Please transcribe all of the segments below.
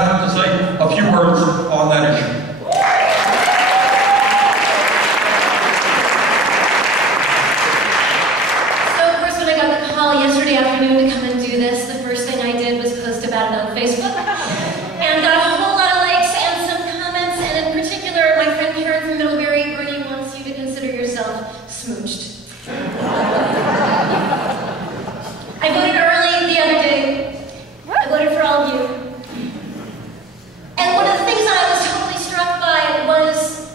Kathryn to say a few words on that issue. So, of course, when I got the call yesterday afternoon to come and do this, the first thing I did was post about it on Facebook. And got a whole lot of likes and some comments, and in particular, my friend Karen from Middlebury really wants you to consider yourself smooched. I voted early the other day. I voted for all of you. And one of the things I was totally struck by was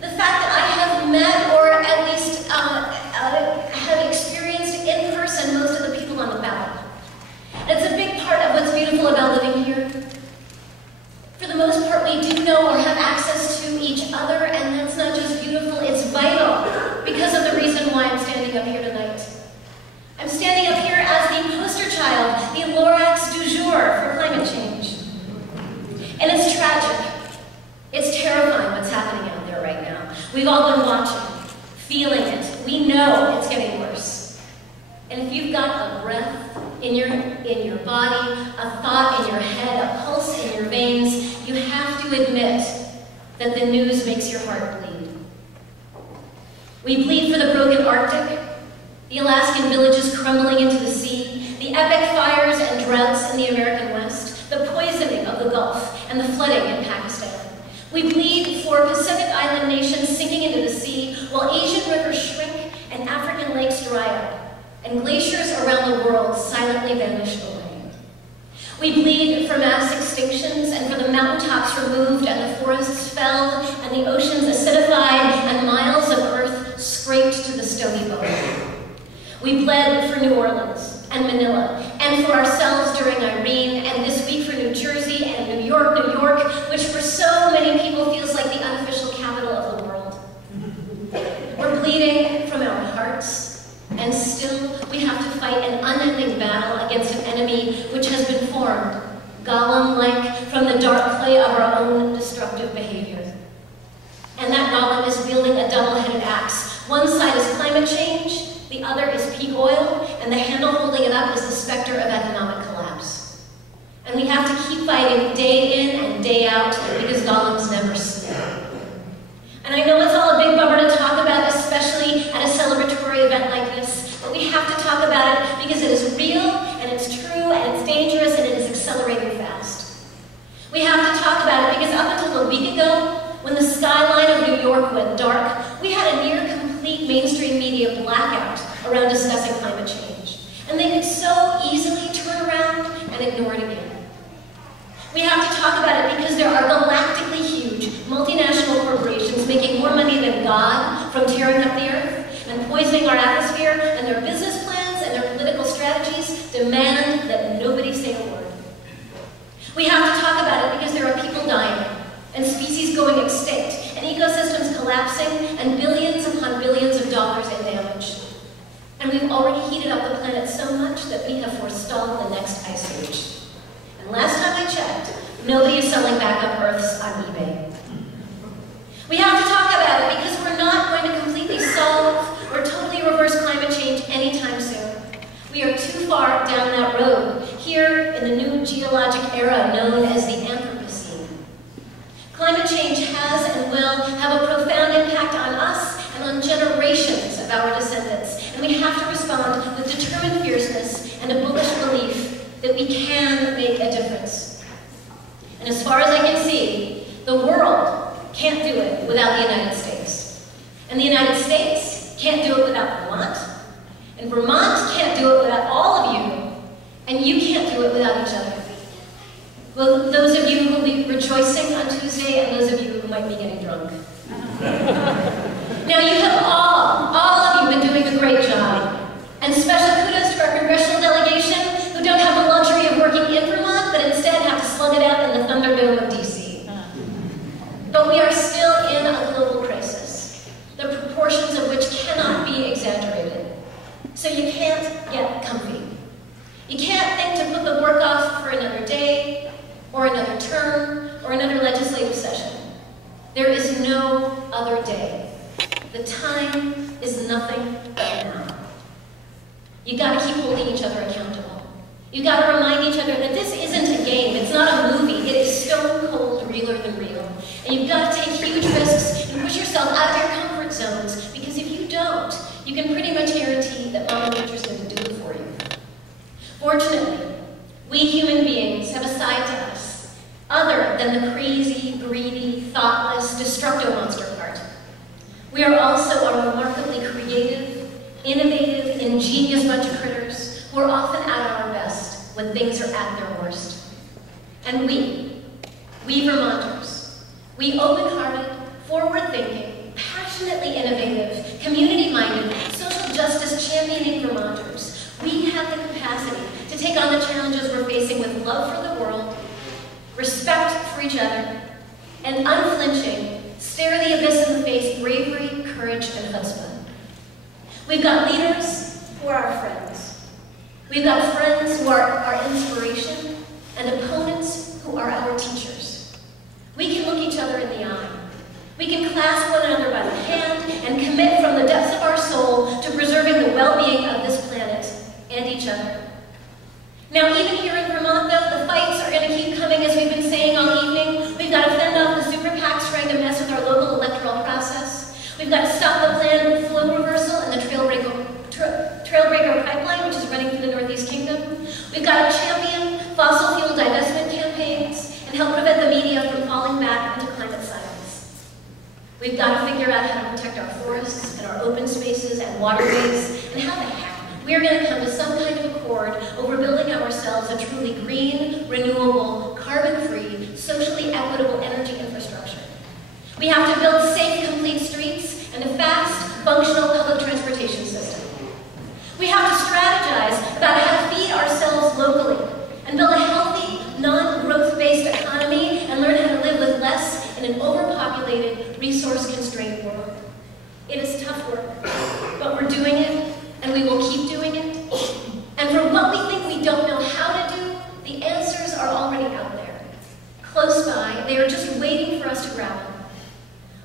the fact that I have met, or at least have experienced in person, most of the people on the ballot. And it's a big part of what's beautiful about living here. For the most part, we do know or have access to each other, and that's not just beautiful, it's vital because of the reason why I'm standing up here tonight. I'm standing up here as the poster child, the Lorax du jour for climate change. And it's tragic. It's terrifying what's happening out there right now. We've all been watching, feeling it. We know it's getting worse. And if you've got a breath in your body, a thought in your head, a pulse in your veins, you have to admit that the news makes your heart bleed. We bleed for the broken Arctic, the Alaskan villages crumbling into the sea, the epic fires and droughts in the American West, the poisoning of the Gulf, and the flooding in Pakistan. We bleed for Pacific Island nations sinking into the sea, while Asian rivers shrink and African lakes dry up, and glaciers around the world silently vanish away. We bleed for mass extinctions and for the mountaintops removed and the forests felled and the oceans acidified and miles of earth scraped to the stony bone. We bled for New Orleans and Manila and for ourselves during Irene and this week for New Jersey and New York, which for so many people feels like the unofficial capital of the world. We're bleeding from our hearts, and still we have to fight an unending battle against an enemy which has been formed, Gollum-like, from the dark clay of our own destructive behavior. And that Gollum is wielding a double-headed axe. One side is climate change, the other is peak oil, and the handle holding it up is the specter of economic collapse. And we have to keep fighting day in and day out because Gollum's never sleep. And I know it's all a big bummer to talk about, especially at a celebratory event like this, but we have to talk about it because it is real, and it's true, and it's dangerous, and it is accelerating fast. We have to talk about it because up until a week ago, when the skyline of New York went dark, we had a near complete mainstream media blackout around discussing climate change. And they could so easily turn around and ignore it again. We have to talk about it because there are galactically huge multinational corporations making more money than God from tearing up the earth and poisoning our atmosphere, and their business plans and their political strategies demand that nobody say a word. We have to talk about it because there are people dying, and species going extinct, and ecosystems collapsing, and billions upon billions of dollars in damage. And we've already heated up the planet so much that we have forestalled the next ice age. And last time I checked, nobody is selling backup Earths on eBay. We have to talk about it because we're not going to completely solve or totally reverse climate change anytime soon. We are too far down that road, here in the new geologic era known as the Anthropocene. Climate change has and will have a profound impact on us and on generations of our descendants, and we have to respond with determined fierceness and a bullish belief that we can make a difference. And as far as I can see, the world can't do it without the United States. And the United States can't do it without Vermont, and Vermont can't do it without all of you, and you can't do it without each other. Well, those of you who will be rejoicing on Tuesday, and those of you who might be getting drunk. Now, you have all of you been doing a great job. And special kudos to our congressional delegation, who don't have the luxury of working in Vermont, but instead have to slug it out in the Thunderdome of DC. But we are still in a global crisis, the proportions of which cannot be exaggerated. So you can't get comfy. You can't think to put the work off for another day, or another term, or another legislative session. There is no other day. The time is nothing but now. You gotta keep holding each other accountable. You gotta remind each other that this isn't a game, it's not a movie, it is still And you've got to take huge risks and push yourself out of your comfort zones, because if you don't, you can pretty much guarantee that Mama Nature's going to do it for you. Fortunately, we human beings have a side to us other than the crazy, greedy, thoughtless, destructo monster part. We are also a remarkably creative, innovative, ingenious bunch of critters who are often at our best when things are at their worst. And we Vermonters, we open-hearted, forward-thinking, passionately innovative, community-minded, social justice championing Vermonters, we have the capacity to take on the challenges we're facing with love for the world, respect for each other, and unflinching, stare the abyss in the face bravery, courage, and chutzpah. We've got leaders who are our friends. We've got friends who are our inspiration, and opponents who are our teachers. We can look each other in the eye. We can clasp one another by the hand and commit from the depths of our soul to preserving the well-being of this planet and each other. Now, even here in Vermont, though, the fights are going to keep coming, as we've been saying all evening. We've got to fend off the super PACs trying to mess with our local electoral process. We've got to stop the planned flow reversal and the Trailbreaker pipeline, which is running through the Northeast Kingdom. We've got to champion fossil fuel divestment campaigns and help prevent the media from falling back into climate science. We've got to figure out how to protect our forests and our open spaces and waterways, and how the heck we are going to come to some kind of accord over building ourselves a truly green, renewable, carbon-free, socially equitable energy infrastructure. We have to build safe, complete streets and a fast, functional public transportation system. We have to strategize about how to feed ourselves locally and build a healthy, non-growth-based economy and learn how to live with less in an overpopulated, resource-constrained world. It is tough work, but we're doing it, and we will keep doing it. And for what we think we don't know how to do, the answers are already out there. Close by, they are just waiting for us to grab them.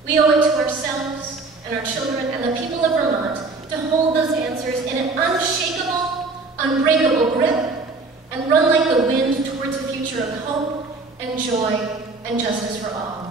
We owe it to ourselves and our children and the people of Vermont to hold those answers in an unshakable, unbreakable grip and run like the wind towards a future of hope and joy and justice for all.